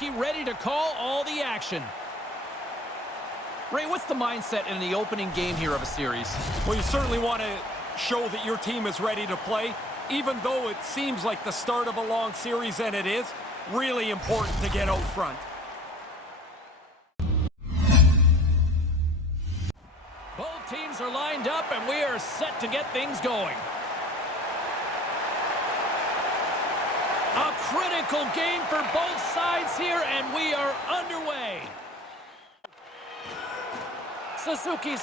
Wojciechowski ready to call all the action. Ray, what's the mindset in the opening game here of a series? Well, you certainly want to show that your team is ready to play, even though it seems like the start of a long series, and it is. Really important to get out front. Both teams are lined up, and we are set to get things going. A critical game for both sides here, and we are underway. Suzuki's...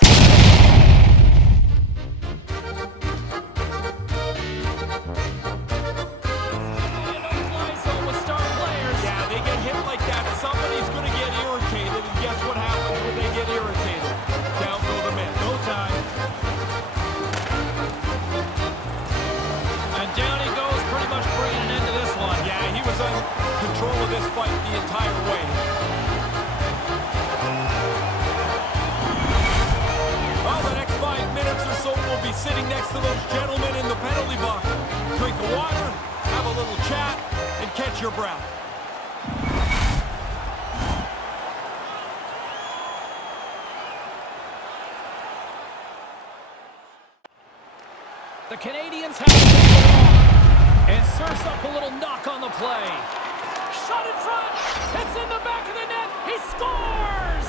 Somebody's going to get irritated, and guess what happens when they get irritated? Down go the men. No time. And down he goes, pretty much bringing an end to this one. Yeah, he was in control of this fight the entire way. Well, the next 5 minutes or so, we'll be sitting next to those gentlemen in the penalty box. Drink of water, have a little chat, and catch your breath. The Canadians have it and serves up a little knock on the play. Shot in front. It's in the back of the net. He scores!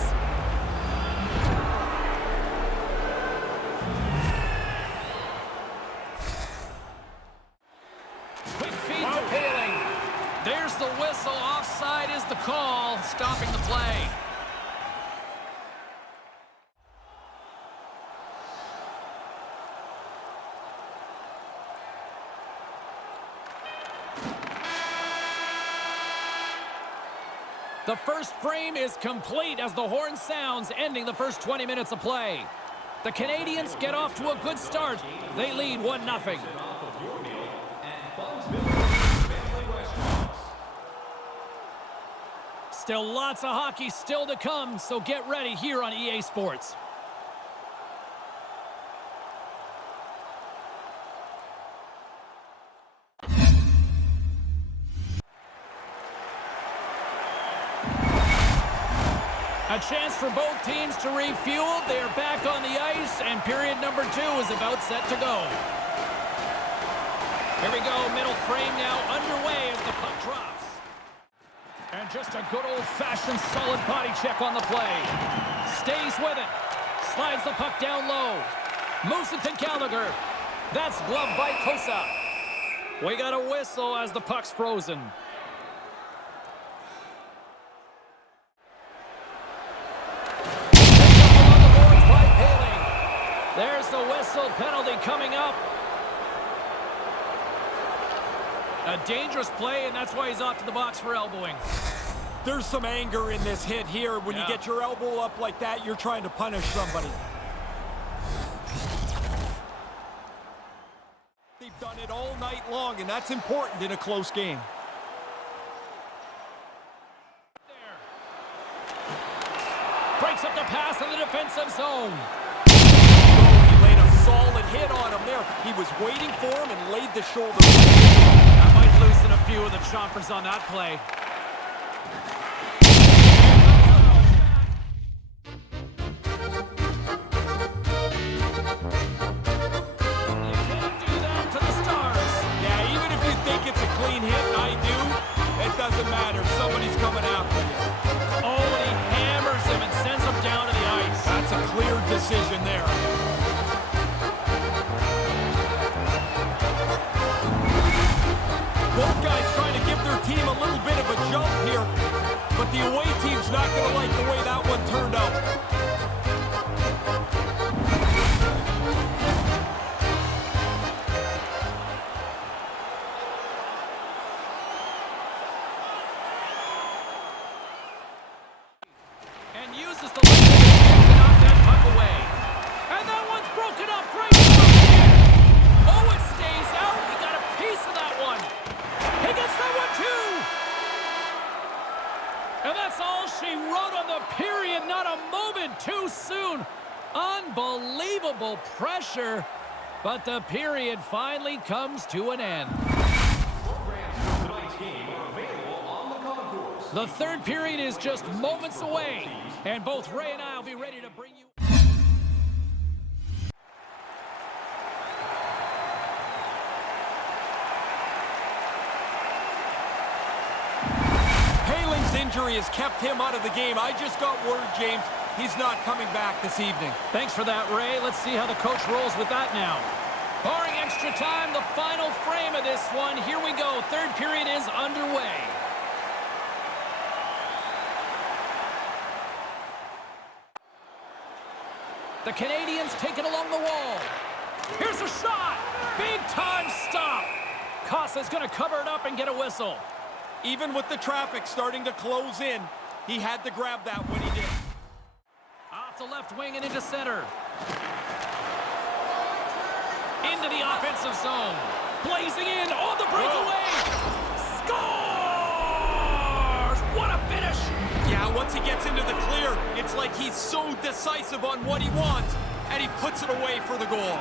Quick feed to Paling. There's the whistle. Offside is the call, stopping the play. The first frame is complete as the horn sounds, ending the first 20 minutes of play. The Canadians get off to a good start. They lead 1-0. Still lots of hockey still to come, so get ready here on EA Sports. A chance for both teams to refuel. They are back on the ice, and period number 2 is about set to go. Here we go, middle frame now underway as the puck drops. And just a good old-fashioned solid body check on the play. Stays with it. Slides the puck down low. Moves it to Gallagher. That's gloved by Kosa. We got a whistle as the puck's frozen. There's the whistle, penalty coming up. A dangerous play, and that's why he's off to the box for elbowing. There's some anger in this hit here. When you get your elbow up like that, you're trying to punish somebody. They've done it all night long, and that's important in a close game. Breaks up the pass in the defensive zone. Solid hit on him there. He was waiting for him and laid the shoulder. That might loosen a few of the chompers on that play. You can't do that to the Stars. Yeah, even if you think it's a clean hit, and I do, it doesn't matter. Somebody's coming after you. Oh, and he hammers him and sends him down to the ice. That's a clear decision there. Both guys trying to give their team a little bit of a jump here, but the away team's not going to like the way that one turned out. And uses the leg to knock that puck away. And that one's broken up right now. Oh, it stays out. He got a piece of that one. He gets that one too. And that's all she wrote on the period. Not a moment too soon. Unbelievable pressure. But the period finally comes to an end. Programs for tonight's game are available on the concourse. The third period is just moments away, and both Ray and I will be ready to bring you... Haling's injury has kept him out of the game. I just got word, James, he's not coming back this evening. Thanks for that, Ray. Let's see how the coach rolls with that now. Barring extra time, the final frame of this one. Here we go. Third period is underway. The Canadians take it along the wall. Here's a shot. Big time stop. Costa's going to cover it up and get a whistle. Even with the traffic starting to close in, he had to grab that when he did. Off the left wing and into center. Into the offensive zone. Blazing in on the breakaway. Scores! What a finish! Yeah, once he gets into the clear, it's like he's so decisive on what he wants, and he puts it away for the goal.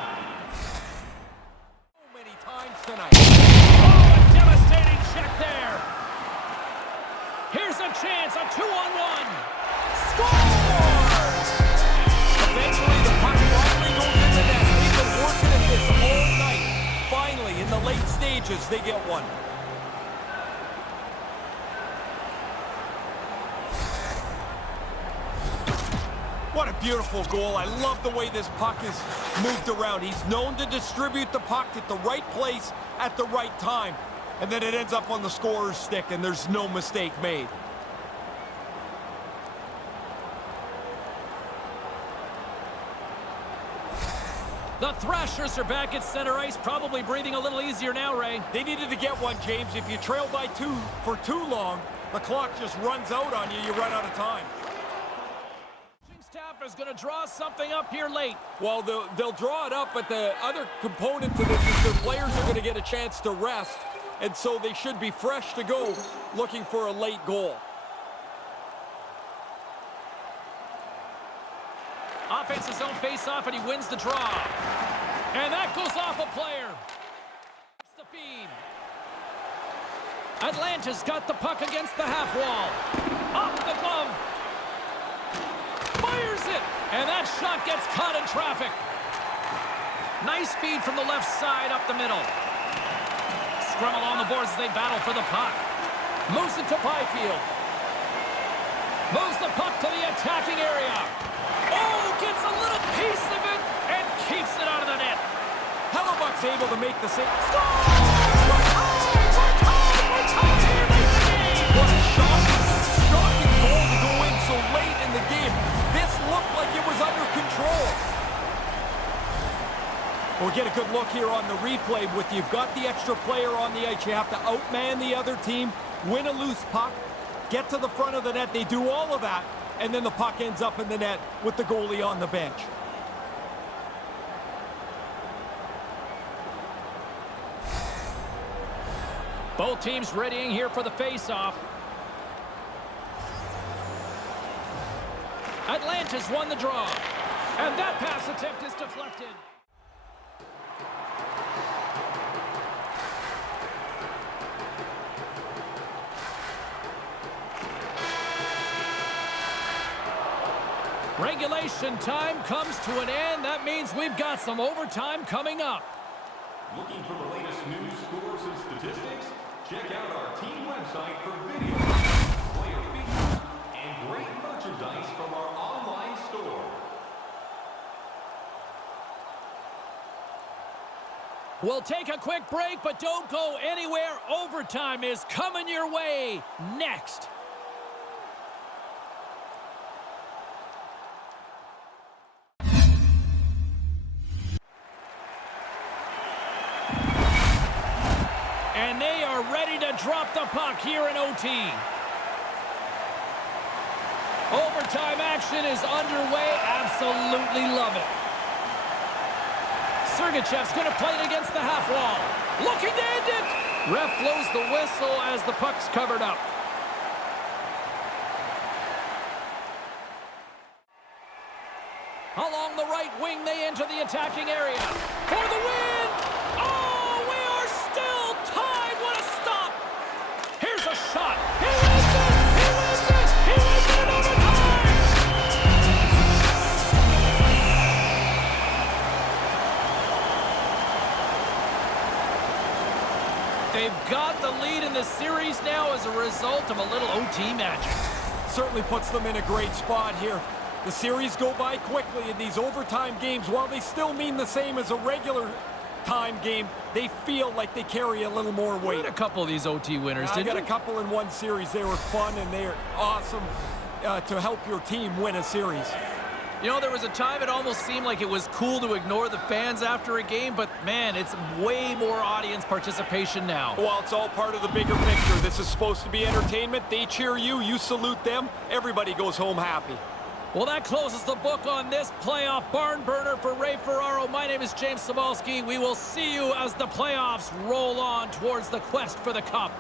So many times tonight. Oh, a devastating check there. Here's a chance, a 2-on-1. Scores! Eventually, the puck finally goes in the net. They've been working at this all night. Finally, in the late stages, they get one. What a beautiful goal. I love the way this puck is moved around. He's known to distribute the puck at the right place at the right time. And then it ends up on the scorer's stick, and there's no mistake made. The Thrashers are back at center ice, probably breathing a little easier now, Ray. They needed to get one, James. If you trail by 2 for too long, the clock just runs out on you. You run out of time. Staff is going to draw something up here late. Well, they'll draw it up, but the other component to this is their players are going to get a chance to rest, and so they should be fresh to go looking for a late goal. Offensive zone face-off, and he wins the draw. And that goes off a player. It's the feed. Atlanta's got the puck against the half wall. Off the glove. Fires it. And that shot gets caught in traffic. Nice feed from the left side up the middle. Scrum along the boards as they battle for the puck. Moves it to Byfield. Moves the puck to the attacking area. Oh, gets a little piece of it and keeps it out of the net. Hellebuck's able to make the save. Scores! We're tied! We're tied here late in the game! What a shocking goal to go in so late in the game. This looked like it was under control. We'll get a good look here on the replay. With you've got the extra player on the ice, you have to outman the other team, win a loose puck, get to the front of the net. They do all of that, and then the puck ends up in the net with the goalie on the bench. Both teams readying here for the face-off. Atlanta's won the draw. And that pass attempt is deflected. Regulation time comes to an end. That means we've got some overtime coming up. Looking for the latest news, scores, and statistics? Check out our team website for video, player features, and great merchandise from our online store. We'll take a quick break, but don't go anywhere. Overtime is coming your way next. And they are ready to drop the puck here in OT. Overtime action is underway. Absolutely love it. Sergachev's going to play it against the half wall. Looking to end it. Ref blows the whistle as the puck's covered up. Along the right wing, they enter the attacking area. For the win! Oh, we are still tied. What a stop! Here's a shot. He wins it! He They've got the lead in the series now as a result of a little OT magic. Certainly puts them in a great spot here. The series go by quickly in these overtime games. While they still mean the same as a regular time game, they feel like they carry a little more weight. You had a couple of these OT winners, didn't you? I got a couple in one series. They were fun and they're awesome to help your team win a series. You know, there was a time it almost seemed like it was cool to ignore the fans after a game, but man, it's way more audience participation now. Well, it's all part of the bigger picture. This is supposed to be entertainment. They cheer you, you salute them. Everybody goes home happy. Well, that closes the book on this playoff barn burner for Ray Ferraro. My name is James Cybulski. We will see you as the playoffs roll on towards the quest for the cup.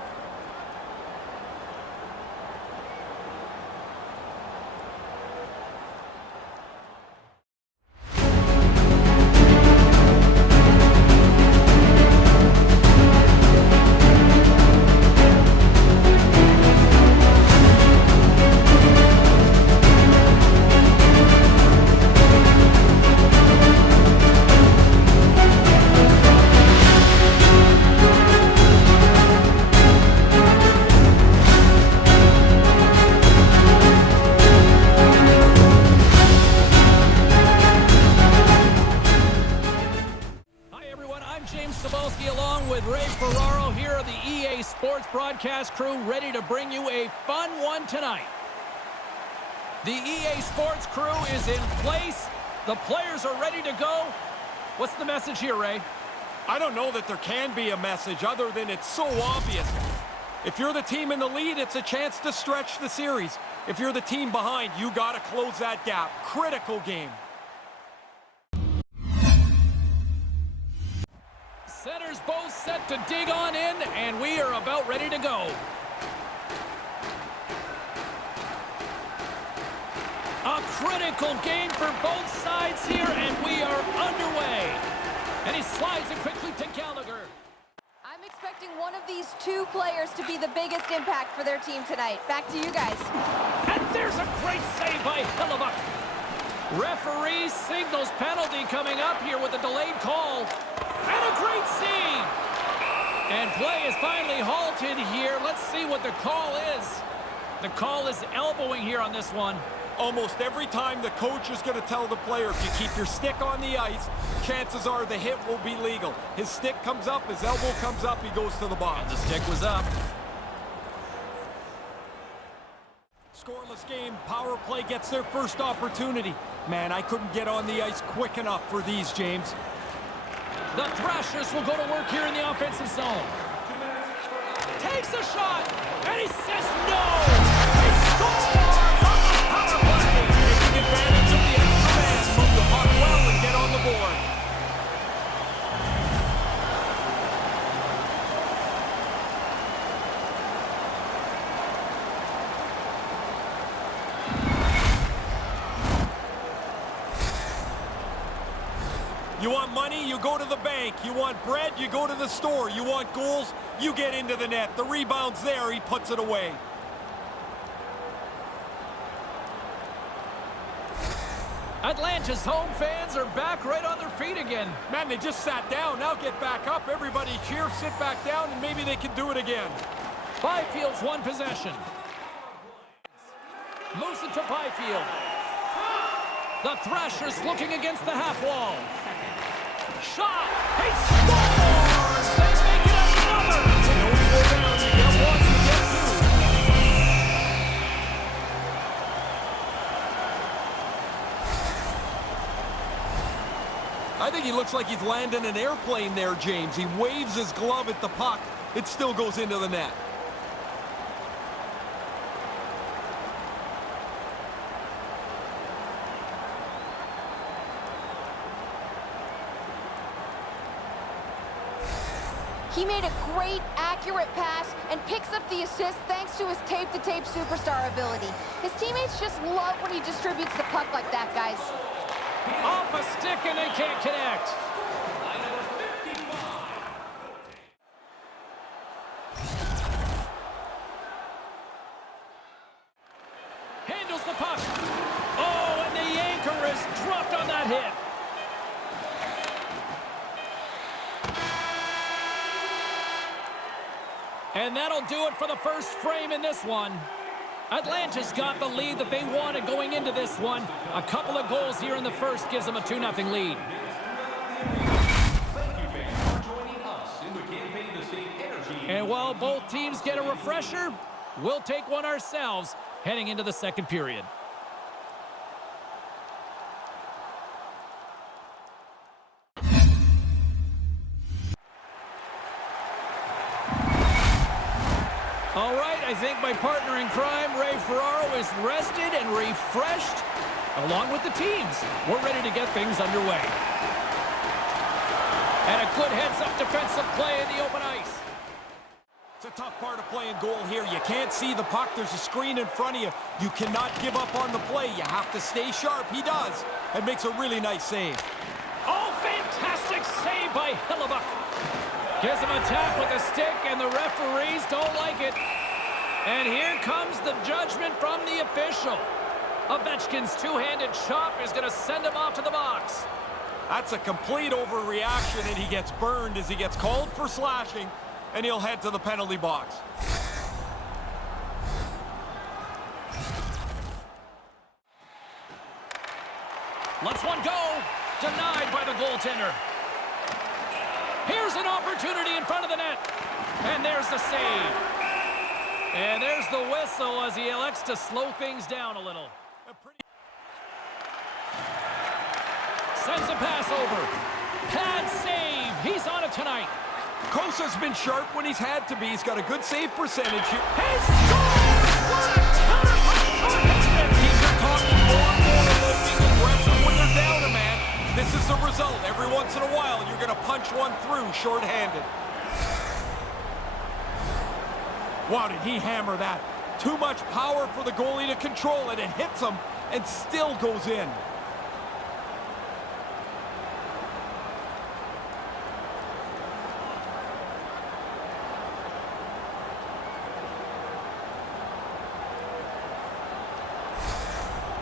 Broadcast crew ready to bring you a fun one tonight. The EA Sports crew is in place. The players are ready to go. What's the message here, Ray? I don't know that there can be a message other than it's so obvious. If you're the team in the lead, it's a chance to stretch the series. If you're the team behind, you got to close that gap. Critical game. Centers both set to dig on in, and we are about ready to go. A critical game for both sides here, and we are underway. And he slides it quickly to Gallagher. I'm expecting one of these two players to be the biggest impact for their team tonight. Back to you guys. And there's a great save by Hellebuyck. Referee signals penalty coming up here with a delayed call. And a great save. And play is finally halted here. Let's see what the call is. The call is elbowing here on this one. Almost every time the coach is going to tell the player, if you keep your stick on the ice, chances are the hit will be legal. His stick comes up, his elbow comes up, he goes to the box. And the stick was up. Scoreless game, power play gets their first opportunity. Man, I couldn't get on the ice quick enough for these, James. The Thrashers will go to work here in the offensive zone. Takes a shot, and he says no! He scores on the power play! Taking advantage of the extra man, move the puck well and get on the board. You want money, you go to the bank. You want bread, you go to the store. You want goals, you get into the net. The rebound's there, he puts it away. Atlanta's home fans are back right on their feet again. Man, they just sat down. Now get back up. Everybody cheer, sit back down, and maybe they can do it again. Byfield's one possession. Moves it to Byfield. The Thrashers looking against the half wall. Shot! He scores! They make it another! They don't slow down. You get one, you get two. I think he looks like he's landing an airplane there, James. He waves his glove at the puck. It still goes into the net. He made a great, accurate pass and picks up the assist thanks to his tape-to-tape superstar ability. His teammates just love when he distributes the puck like that, guys. Off a stick and they can't connect. Handles the puck. Oh, and the anchor is dropped on that hit. And that'll do it for the first frame in this one. Atlanta's got the lead that they wanted going into this one. A couple of goals here in the first gives them a 2-0 lead. Thank you, fans, for joining us in the campaign to save energy. And while both teams get a refresher, we'll take one ourselves heading into the second period. All right, I think my partner in crime, Ray Ferraro, is rested and refreshed, along with the teams. We're ready to get things underway. And a good heads-up defensive play in the open ice. It's a tough part of playing goal here. You can't see the puck. There's a screen in front of you. You cannot give up on the play. You have to stay sharp. He does. And makes a really nice save. Oh, fantastic save by Hellebuyck. Gives him a tap with a stick, and the referees don't like it. And here comes the judgment from the official. Ovechkin's two-handed chop is going to send him off to the box. That's a complete overreaction, and he gets burned as he gets called for slashing, and he'll head to the penalty box. Lets one go. Denied by the goaltender. Here's an opportunity in front of the net. And there's the save. And there's the whistle as he elects to slow things down a little. Sends a pass over. Pad save. He's on it tonight. Kosa's been sharp when he's had to be. He's got a good save percentage here. He scores! What a counter by Ovechkin! Teams are talking more and more about being aggressive when they're down a man. This is the result. Every once in a while, you're going to punch one through shorthanded. Wow, did he hammer that? Too much power for the goalie to control it. It hits him and still goes in.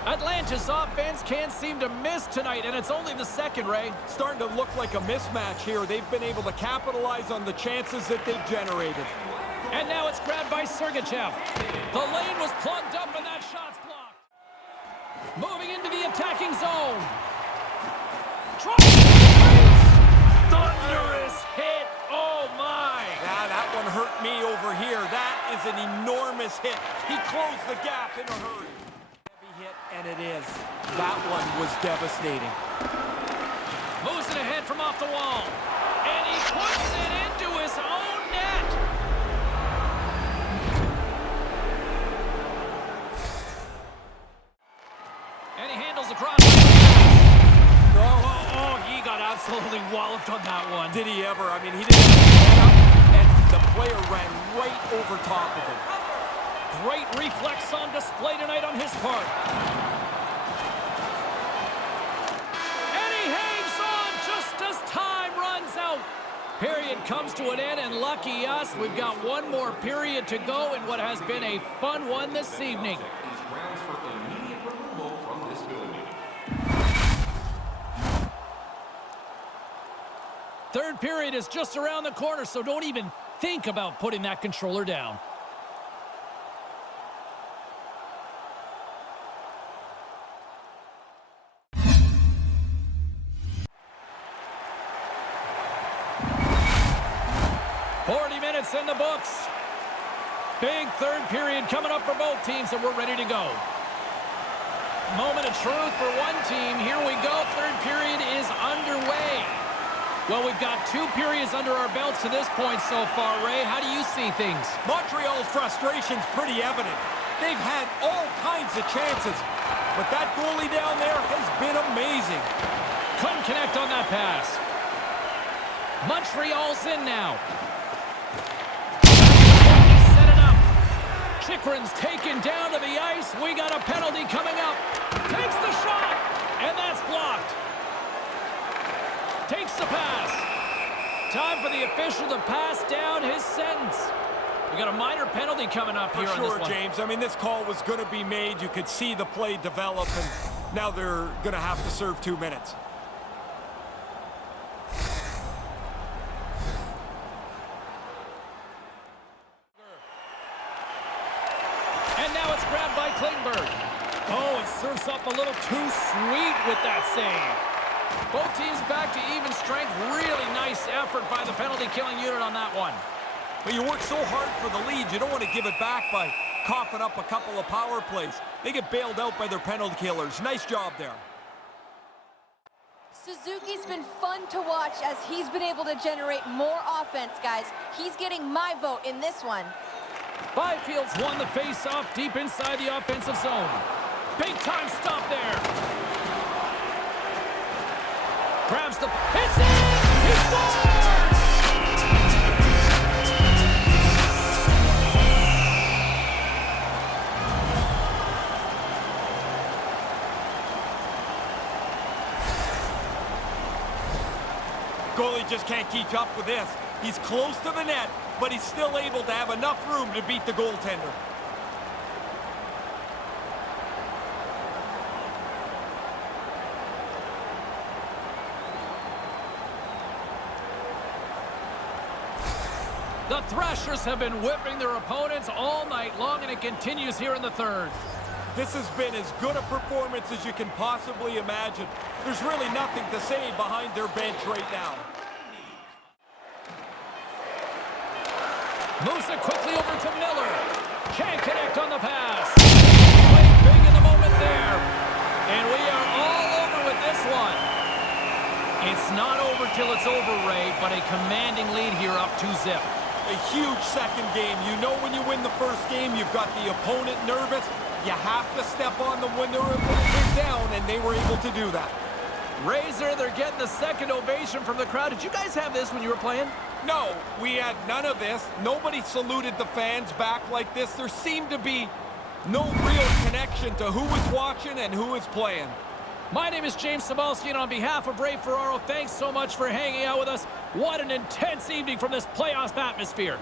Atlanta's offense can't seem to miss tonight, and it's only the second, Ray. Starting to look like a mismatch here. They've been able to capitalize on the chances that they've generated. And now it's grabbed by Sergachev. The lane was plugged up and that shot's blocked. Moving into the attacking zone. Thunderous hit. Oh, my. Yeah, that one hurt me over here. That is an enormous hit. He closed the gap in a hurry. Heavy hit, and it is. That one was devastating. Moves it ahead from off the wall. And he puts it into his own net. And he handles across. Oh, he got absolutely walloped on that one. Did he ever? I mean, he didn't get up, and the player ran right over top of him. Great reflex on display tonight on his part. And he hangs on just as time runs out. Period comes to an end, and lucky us, we've got one more period to go in what has been a fun one this evening. Is grounds for immediate removal from this building. Third period is just around the corner, so don't even think about putting that controller down. In the books. Big third period coming up for both teams, and we're ready to go. Moment of truth for one team. Here we go. Third period is underway. Well, we've got two periods under our belts to this point so far, Ray. How do you see things? Montreal's frustration's pretty evident. They've had all kinds of chances, but that goalie down there has been amazing. Couldn't connect on that pass. Montreal's in now. Chikrin's taken down to the ice. We got a penalty coming up. Takes the shot, and that's blocked. Takes the pass. Time for the official to pass down his sentence. We got a minor penalty coming up here on this one. For sure, James. I mean, this call was going to be made. You could see the play develop, and now they're going to have to serve 2 minutes. Klingberg. Oh, and surfs up a little too sweet with that save. Both teams back to even strength. Really nice effort by the penalty-killing unit on that one. But you work so hard for the lead, you don't want to give it back by coughing up a couple of power plays. They get bailed out by their penalty killers. Nice job there. Suzuki's been fun to watch as he's been able to generate more offense, guys. He's getting my vote in this one. Byfield's won the face-off deep inside the offensive zone. Big-time stop there. Grabs the... It's in! He scores! Goalie just can't keep up with this. He's close to the net, but he's still able to have enough room to beat the goaltender. The Thrashers have been whipping their opponents all night long, and it continues here in the third. This has been as good a performance as you can possibly imagine. There's really nothing to say behind their bench right now. Moves it quickly over to Miller. Can't connect on the pass. Played big in the moment there. And we are all over with this one. It's not over till it's over, Ray, but a commanding lead here up 2-0. A huge second game. You know when you win the first game, you've got the opponent nervous. You have to step on them when they're a little bit down, and they were able to do that. Razor, they're getting the second ovation from the crowd. Did you guys have this when you were playing? No, we had none of this. Nobody saluted the fans back like this. There seemed to be no real connection to who was watching and who was playing. My name is James Cybulski, and on behalf of Ray Ferraro, thanks so much for hanging out with us. What an intense evening from this playoff atmosphere.